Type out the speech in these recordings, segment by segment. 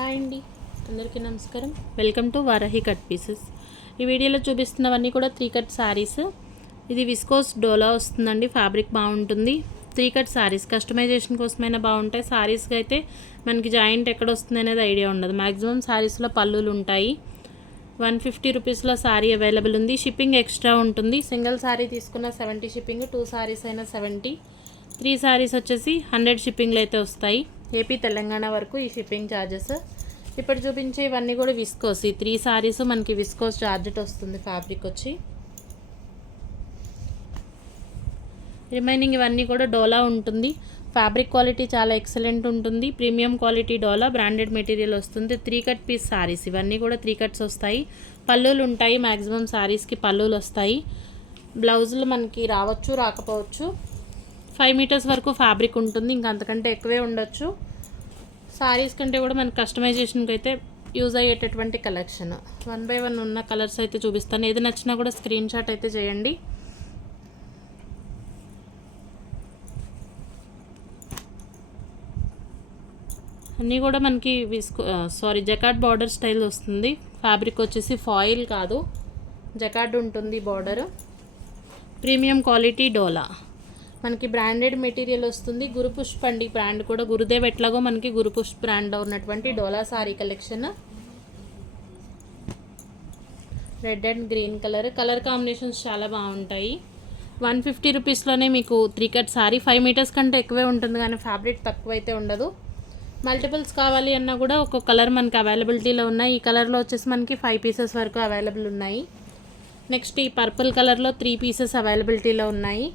Hi అండి, అందరికీ నమస్కారం. Welcome to Varahi cut pieces. ఈ వీడియోలో చూపిస్తున్నవన్నీ కూడా 3 కట్ సారీస్. ఇది విస్కోస్ డోలా వస్తుందండి. ఫ్యాబ్రిక్ బాగుంటుంది. 3 కట్ సారీస్ కస్టమైజేషన్ కోసమైనా బాగుంటాయి. సారీస్కి అయితే మనకి జాయింట్ ఎక్కడ వస్తుంది అనేది ఐడియా ఉండదు. మ్యాక్సిమం సారీస్లో పళ్ళులు ఉంటాయి. 150 రూపీస్లో సారీ అవైలబుల్ ఉంది. షిప్పింగ్ ఎక్స్ట్రా ఉంటుంది. సింగిల్ సారీ తీసుకున్న 70 షిప్పింగ్, 2 సారీస్ అయినా 70, 3 సారీస్ వచ్చేసి 100 షిప్పింగ్లు అయితే వస్తాయి. ఏపీ తెలంగాణ వరకు ఈ షిప్పింగ్ ఛార్జెస్. ఇప్పుడు చూపించే ఇవన్నీ కూడా విస్కోస్. ఈ 3 సారీస్ మనకి విస్కోస్ జార్జెట్ వస్తుంది ఫ్యాబ్రిక్ వచ్చి. రిమైనింగ్ ఇవన్నీ కూడా డోలా ఉంటుంది. ఫ్యాబ్రిక్ క్వాలిటీ చాలా ఎక్సలెంట్ ఉంటుంది. ప్రీమియం క్వాలిటీ డోలా, బ్రాండెడ్ మెటీరియల్ వస్తుంది. 3 కట్ పీస్ సారీస్ ఇవన్నీ కూడా 3 కట్స్ వస్తాయి. పళ్ళులు ఉంటాయి. మ్యాక్సిమం సారీస్కి పళ్ళులు వస్తాయి. బ్లౌజులు మనకి రావచ్చు, రాకపోవచ్చు. 5 మీటర్స్ వరకు ఫ్యాబ్రిక్ ఉంటుంది. ఇంకా అంతకంటే ఎక్కువే ఉండొచ్చు. సారీస్ కంటే కూడా మనకి కస్టమైజేషన్కి అయితే యూజ్ అయ్యేటటువంటి కలెక్షన్. 1 బై 1 ఉన్న కలర్స్ అయితే చూపిస్తాను. ఏది నచ్చినా కూడా స్క్రీన్ షాట్ అయితే చేయండి. అన్నీ కూడా మనకి జకార్డ్ బార్డర్ స్టైల్ వస్తుంది. ఫ్యాబ్రిక్ వచ్చేసి ఫాయిల్ కాదు, జకార్డ్ ఉంటుంది బార్డర్. ప్రీమియం క్వాలిటీ డోలా మనకి బ్రాండెడ్ మెటీరియల్ వస్తుంది. గురుపుష్ప్ అండి బ్రాండ్ కూడా. గురుదేవ్ ఎట్లాగో మనకి గురుపుష్ప్ బ్రాండ్లో ఉన్నటువంటి dola sari collection. Red and green colour combinations చాలా బాగుంటాయి. 150 రూపీస్లోనే మీకు 3 కట్ సారీ. 5 మీటర్స్ కంటే ఎక్కువే ఉంటుంది కానీ ఫ్యాబ్రిక్ తక్కువ అయితే ఉండదు. మల్టిపుల్స్ కావాలి అన్నా కూడా ఒక్కొక్క కలర్ మనకి అవైలబిలిటీలో ఉన్నాయి. ఈ కలర్లో వచ్చేసి మనకి 5 పీసెస్ వరకు అవైలబుల్ ఉన్నాయి. నెక్స్ట్ ఈ పర్పుల్ కలర్లో 3 పీసెస్ అవైలబిలిటీలో ఉన్నాయి.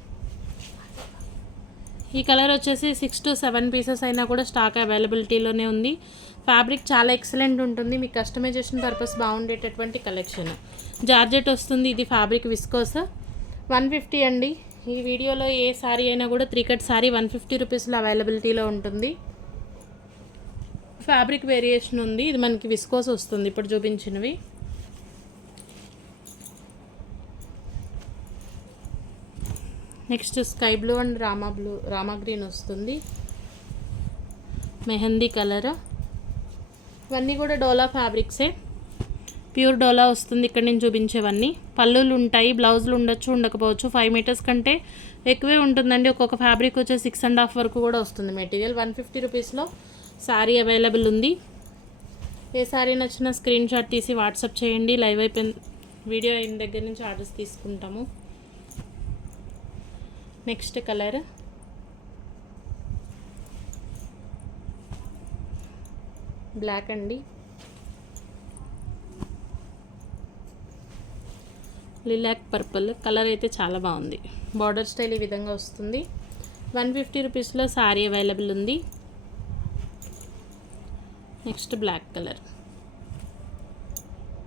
ఈ కలర్ వచ్చేసి 6 to 7 పీసెస్ అయినా కూడా స్టాక్ అవైలబిలిటీలోనే ఉంది. ఫ్యాబ్రిక్ చాలా ఎక్సలెంట్ ఉంటుంది. మీకు కస్టమైజేషన్ పర్పస్ బాగుండేటటువంటి కలెక్షన్. జార్జెట్ వస్తుంది. ఇది ఫ్యాబ్రిక్ విస్కోస్. 150 అండి. ఈ వీడియోలో ఏ సారీ అయినా కూడా 3 కట్ సారీ 150 రూపీస్లో అవైలబిలిటీలో ఉంటుంది. ఫ్యాబ్రిక్ వేరియేషన్ ఉంది. ఇది మనకి విస్కోస్ వస్తుంది ఇప్పుడు చూపించినవి. Next sky blue and rama green వస్తుంది. మెహందీ కలర్. ఇవన్నీ కూడా డోలా ఫ్యాబ్రిక్సే. ప్యూర్ డోలా వస్తుంది. ఇక్కడ నేను చూపించేవన్నీ పళ్ళులు ఉంటాయి. బ్లౌజులు ఉండొచ్చు, ఉండకపోవచ్చు. 5 మీటర్స్ కంటే ఎక్కువే ఉంటుందండి. ఒక్కొక్క ఫ్యాబ్రిక్ వచ్చే 6.5 వరకు కూడా వస్తుంది మెటీరియల్. 150 రూపీస్లో సారీ అవైలబుల్ ఉంది. ఏ సారీ నచ్చినా స్క్రీన్ షాట్ తీసి వాట్సాప్ చేయండి. లైవ్ అయిపోయిన వీడియో అయిన దగ్గర నుంచి ఆర్డర్స్ తీసుకుంటాము. నెక్స్ట్ కలర్ బ్లాక్ అండి. లిలాక్ పర్పుల్ కలర్ అయితే చాలా బాగుంది. బార్డర్ స్టైల్ ఈ విధంగా వస్తుంది. 150 రూపీస్లో సారీ అవైలబుల్ ఉంది. Next black colour.